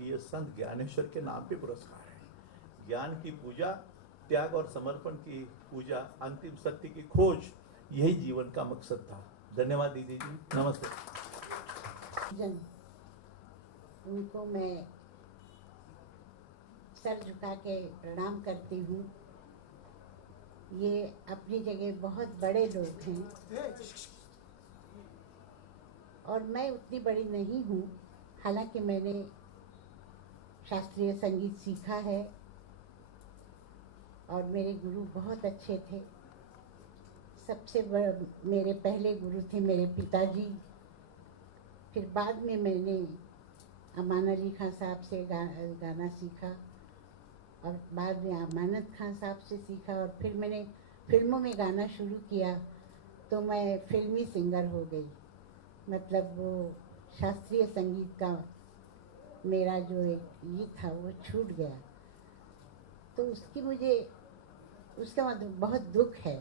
कि ये संत ज्ञानेश्वर के नाम पे पुरस्कार है। ज्ञान की पूजा, त्याग और समर्पण की पूजा, अंतिम सत्य की खोज, यही जीवन का मकसद था। धन्यवाद दीदी जी, नमस्ते। उनको मैं सर झुका के प्रणाम करती हूँ। ये अपनी जगह बहुत बड़े लोग हैं और मैं उतनी बड़ी नहीं हूँ। हालांकि मैंने शास्त्रीय संगीत सीखा है और मेरे गुरु बहुत अच्छे थे। सबसे मेरे पहले गुरु थे मेरे पिताजी। फिर बाद में मैंने अमान अली खां साहब से गाना सीखा और बाद में अमानत खान साहब से सीखा और फिर मैंने फिल्मों में गाना शुरू किया तो मैं फिल्मी सिंगर हो गई। मतलब वो शास्त्रीय संगीत का मेरा जो एक ये था वो छूट गया, तो उसका मतलब बहुत दुख है।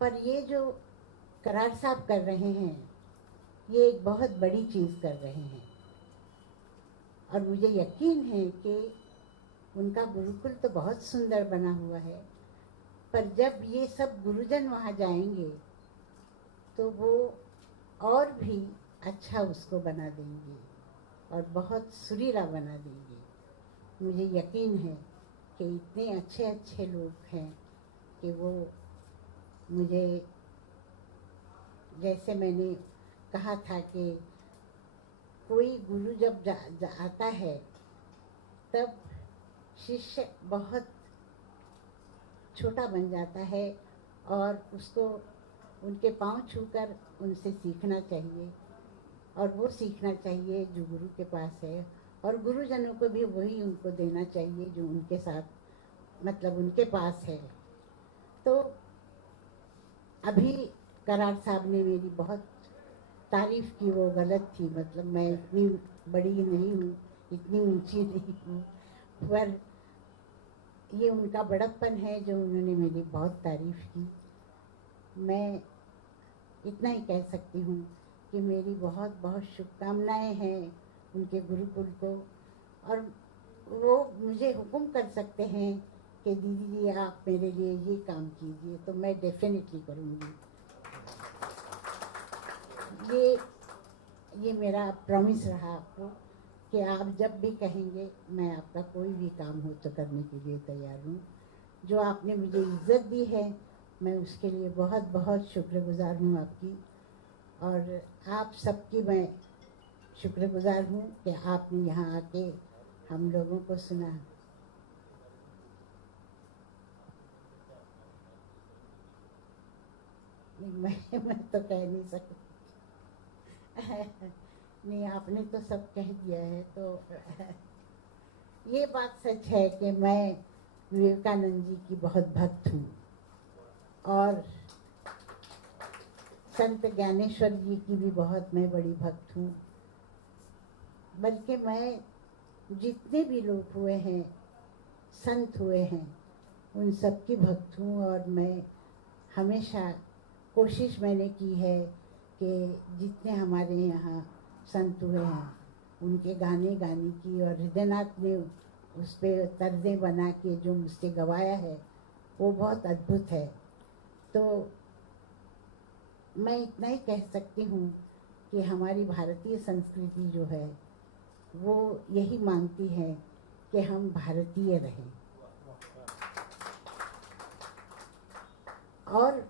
पर ये जो करार साहब कर रहे हैं ये एक बहुत बड़ी चीज़ कर रहे हैं और मुझे यकीन है कि उनका गुरुकुल तो बहुत सुंदर बना हुआ है, पर जब ये सब गुरुजन वहाँ जाएंगे तो वो और भी अच्छा उसको बना देंगे और बहुत सुरीला बना देंगे। मुझे यकीन है कि इतने अच्छे अच्छे लोग हैं कि वो मुझे, जैसे मैंने कहा था कि कोई गुरु जब आता है तब शिष्य बहुत छोटा बन जाता है और उसको उनके पांव छूकर उनसे सीखना चाहिए और वो सीखना चाहिए जो गुरु के पास है, और गुरुजनों को भी वही उनको देना चाहिए जो उनके साथ मतलब उनके पास है। तो अभी करार साहब ने मेरी बहुत तारीफ़ की, वो गलत थी। मतलब मैं इतनी बड़ी नहीं हूँ, इतनी ऊंची नहीं हूँ, पर ये उनका बड़प्पन है जो उन्होंने मेरी बहुत तारीफ़ की। मैं इतना ही कह सकती हूँ कि मेरी बहुत बहुत शुभकामनाएं हैं उनके गुरुकुल को, और वो मुझे हुक्म कर सकते हैं कि दीदी जी आप मेरे लिए ये काम कीजिए, तो मैं डेफिनेटली करूँगी। ये मेरा प्रॉमिस रहा आपको कि आप जब भी कहेंगे मैं आपका कोई भी काम हो तो करने के लिए तैयार हूँ। जो आपने मुझे इज़्ज़त दी है मैं उसके लिए बहुत बहुत शुक्रगुज़ार हूँ आपकी, और आप सबकी मैं शुक्रगुज़ार हूँ कि आपने यहाँ आके हम लोगों को सुना। मैं तो कह नहीं सकती नहीं, आपने तो सब कह दिया है। तो ये बात सच है कि मैं विवेकानंद जी की बहुत भक्त हूँ और संत ज्ञानेश्वर जी की भी बहुत मैं बड़ी भक्त हूँ। बल्कि मैं जितने भी लोग हुए हैं, संत हुए हैं, उन सब की भक्त हूँ और मैं हमेशा कोशिश मैंने की है कि जितने हमारे यहाँ संत हुए हैं उनके गाने गाने की, और हृदयनाथ ने उस पर तर्जें बना के जो मुझसे गवाया है वो बहुत अद्भुत है। तो मैं इतना ही कह सकती हूँ कि हमारी भारतीय संस्कृति जो है वो यही मांगती है कि हम भारतीय रहें और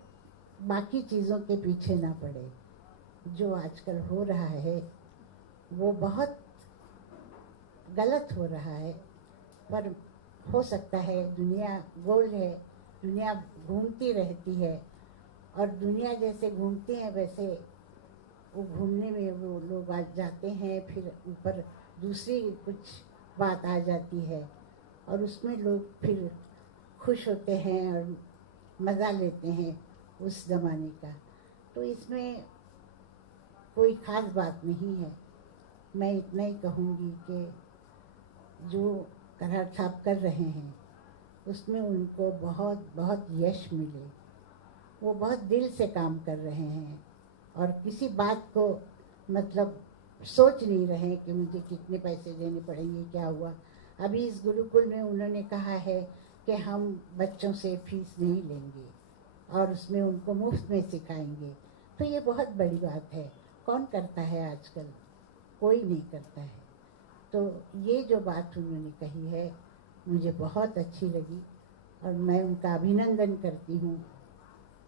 बाकी चीज़ों के पीछे ना पड़े। जो आजकल हो रहा है वो बहुत गलत हो रहा है, पर हो सकता है, दुनिया गोल है, दुनिया घूमती रहती है और दुनिया जैसे घूमती है वैसे वो घूमने में वो लोग आ जाते हैं, फिर ऊपर दूसरी कुछ बात आ जाती है और उसमें लोग फिर खुश होते हैं और मज़ा लेते हैं उस ज़माने का। तो इसमें कोई ख़ास बात नहीं है। मैं इतना ही कहूँगी कि जो करार साहब कर रहे हैं उसमें उनको बहुत बहुत यश मिले। वो बहुत दिल से काम कर रहे हैं और किसी बात को मतलब सोच नहीं रहे कि मुझे कितने पैसे देने पड़ेंगे, क्या हुआ। अभी इस गुरुकुल में उन्होंने कहा है कि हम बच्चों से फीस नहीं लेंगे और उसमें उनको मुफ्त में सिखाएंगे। तो ये बहुत बड़ी बात है। कौन करता है आजकल? कोई नहीं करता है। तो ये जो बात उन्होंने कही है मुझे बहुत अच्छी लगी और मैं उनका अभिनंदन करती हूँ।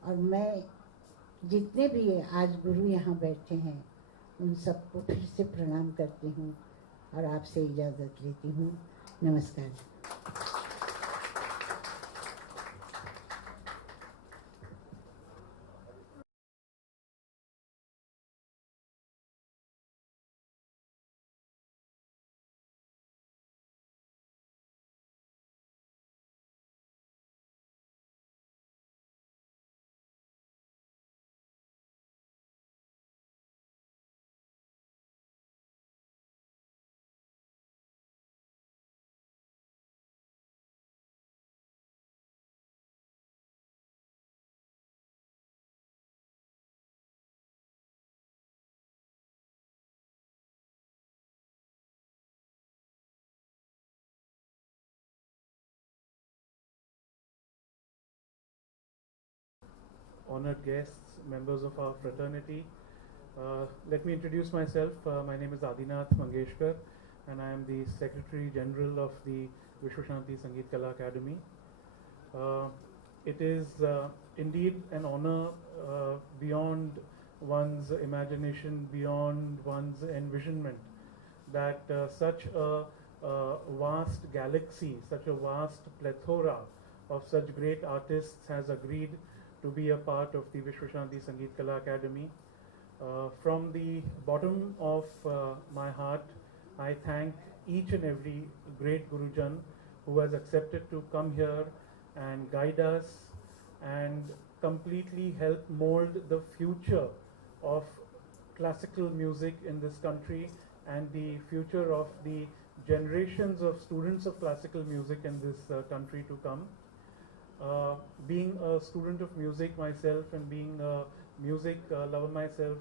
और मैं जितने भी आज गुरु यहाँ बैठे हैं उन सबको फिर से प्रणाम करती हूँ और आपसे इजाज़त लेती हूँ। नमस्कार। Honored guests, members of our fraternity. Let me introduce myself. My name is Adinath Mangeshkar, and I am the Secretary General of the Vishwashanti Sangeet Kala Academy. It is indeed an honor beyond one's imagination, beyond one's envisionment, that such a vast galaxy, such a vast plethora of such great artists has agreed to be a part of the Vishwashanti Sangeet Kala Academy. From the bottom of my heart, I thank each and every great Gurujan who has accepted to come here and guide us and completely help mold the future of classical music in this country and the future of the generations of students of classical music in this country to come. Being a student of music myself and being a music lover myself,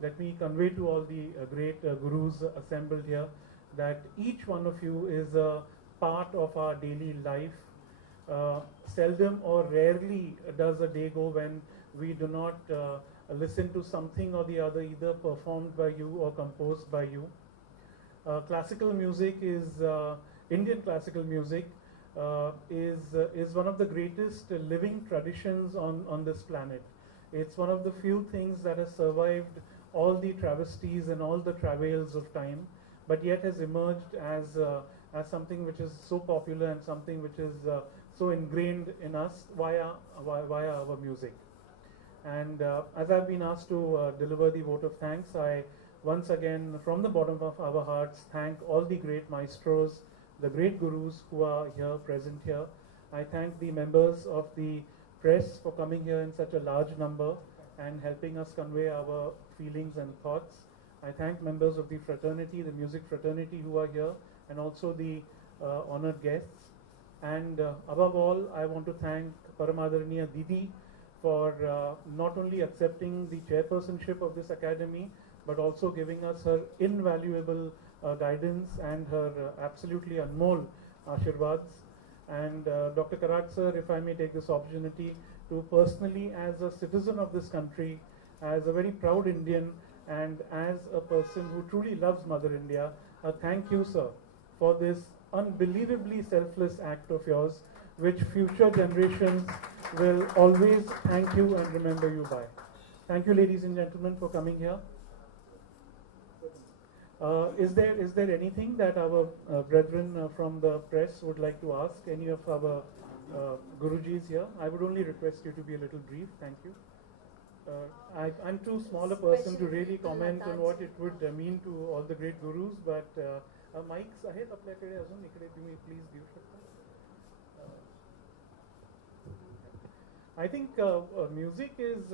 let me convey to all the great gurus assembled here that each one of you is a part of our daily life. Seldom or rarely does a day go when we do not listen to something or the other, either performed by you or composed by you. Classical music is Indian classical music is one of the greatest living traditions on this planet. It's one of the few things that has survived all the travesties and all the travails of time, but yet has emerged as something which is so popular and something which is so ingrained in us via our music. And as I've been asked to deliver the vote of thanks, I once again, from the bottom of our hearts, thank all the great maestros, the great gurus who are here, present here. I thank the members of the press for coming here in such a large number and helping us convey our feelings and thoughts. I thank members of the fraternity, the music fraternity who are here, and also the honored guests. And above all, I want to thank Paramadaraniya Didi for not only accepting the chairpersonship of this academy, but also giving us her invaluable guidance and her absolutely anmol ashirwads. And Dr. Karat sir, if I may take this opportunity to personally, as a citizen of this country, as a very proud Indian, and as a person who truly loves Mother India, thank you, sir, for this unbelievably selfless act of yours, which future generations will always thank you and remember you by. Thank you, ladies and gentlemen, for coming here. Is there anything that our brethren from the press would like to ask any of our Gurujis here? I would only request you to be a little brief. Thank you. I'm too small a person to really comment on what it would mean to all the great gurus, but mics आहेत आपल्याकडे अजून इकडे तुम्ही please देऊ शकता. I think music is,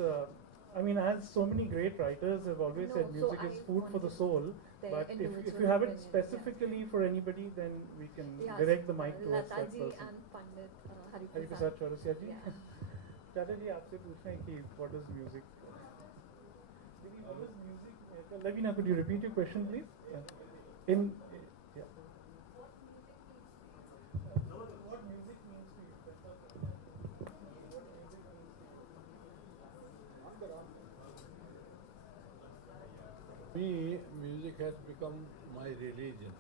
I mean, as so many great writers have always said, music is food for the soul. But if you have it specifically for anybody, then we can direct the mic towards that Lataji person. and Pandit Hariprasad Chaurasia ji. Yeah. Tata ji, आपसे पूछना है कि what is music? What is music? Lavina, could you repeat your question, please? In yeah. What music means to you? Me, music has become my religion.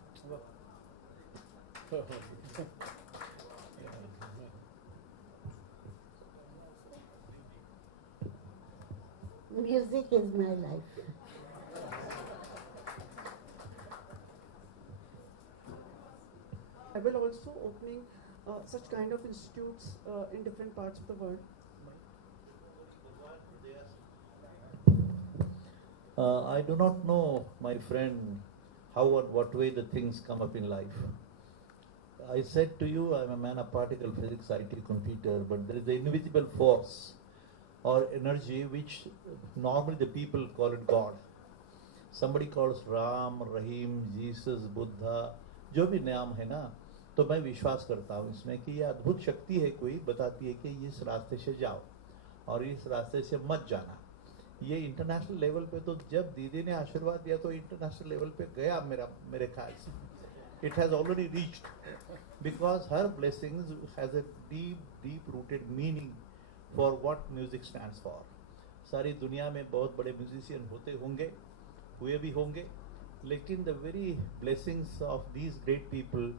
Music is my life. I will also opening such kind of institutes in different parts of the world. I do not know, my friend, how or what way the things come up in life. I said to you, I'm a man of particle physics, IT, computer, but there is an invisible force or energy which normally the people call it God. Somebody calls Ram, Rahim, Jesus, Buddha, जो भी नाम है ना, तो मैं विश्वास करता हूँ इसमें कि ये अद्भुत शक्ति है कोई बताती है कि इस रास्ते से जाओ और इस रास्ते से मत जाना. ये इंटरनेशनल लेवल पे तो जब दीदी ने आशीर्वाद दिया तो इंटरनेशनल लेवल पे गया मेरे ख्याल से. It has already reached because her blessings has a deep rooted meaning for what music stands for. सारी दुनिया में बहुत बड़े म्यूजिशियन होते होंगे, हुए भी होंगे, लेकिन the very blessings of these great people,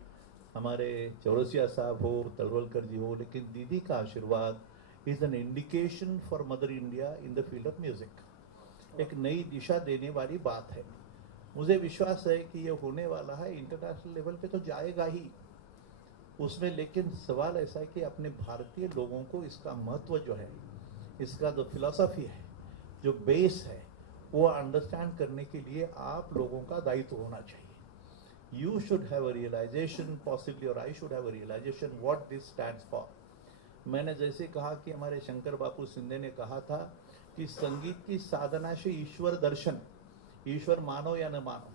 हमारे चौरसिया साहब हो, तलवलकर जी हो, लेकिन दीदी का आशीर्वाद is an indication for Mother India in the field of music. एक नई दिशा देने वाली बात है. मुझे विश्वास है कि ये होने वाला है, इंटरनेशनल लेवल पे तो जाएगा ही उसमें, लेकिन सवाल ऐसा है कि अपने भारतीय लोगों को इसका महत्व जो है, इसका जो फिलॉसफी है, जो बेस है, वो अंडरस्टैंड करने के लिए आप लोगों का दायित्व होना चाहिए. You should have a realization, possibly, or I should have a realization what this stands for. मैंने जैसे कहा कि हमारे शंकर बापू सिंधे ने कहा था कि संगीत की साधना से ईश्वर दर्शन, ईश्वर मानो या न मानो,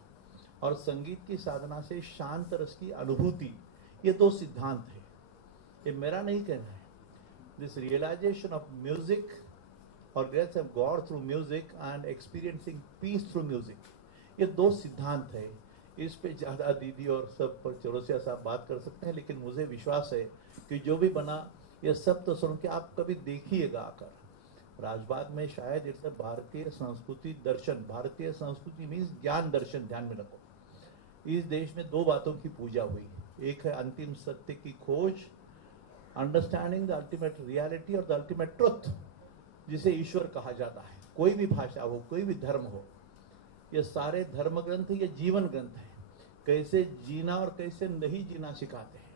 और संगीत की साधना से शांत रस की अनुभूति, ये दो सिद्धांत है. ये मेरा नहीं कहना है. दिस रियलाइजेशन ऑफ म्यूजिक और grace of God through music and experiencing peace through music, ये दो सिद्धांत है. इस पे ज़्यादा दीदी और सब पर चौरसिया साहब बात कर सकते हैं, लेकिन मुझे विश्वास है कि जो भी बना ये सब तो सुन के आप कभी देखिएगा आकर. राजबाग में शायद इट्स भारतीय संस्कृति दर्शन, भारतीय संस्कृति मीन्स ज्ञान दर्शन, ध्यान में रखो. इस देश में दो बातों की पूजा हुई. एक है अंतिम सत्य की खोज, अंडरस्टैंडिंग द अल्टीमेट रियलिटी और द अल्टीमेट ट्रुथ, जिसे ईश्वर कहा जाता है. कोई भी भाषा हो, कोई भी धर्म हो, ये सारे धर्म ग्रंथ, ये जीवन ग्रंथ है. कैसे जीना और कैसे नहीं जीना सिखाते हैं.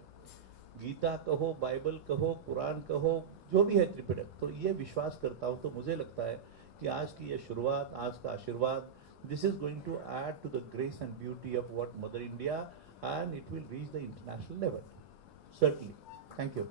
गीता कहो, बाइबल कहो, कुरान कहो, जो भी है त्रिपिटक, तो ये विश्वास करता हूँ. तो मुझे लगता है कि आज की ये शुरुआत, आज का आशीर्वाद, this is going to add to the grace and beauty of what Mother India, and it will reach the international level, certainly. Thank you.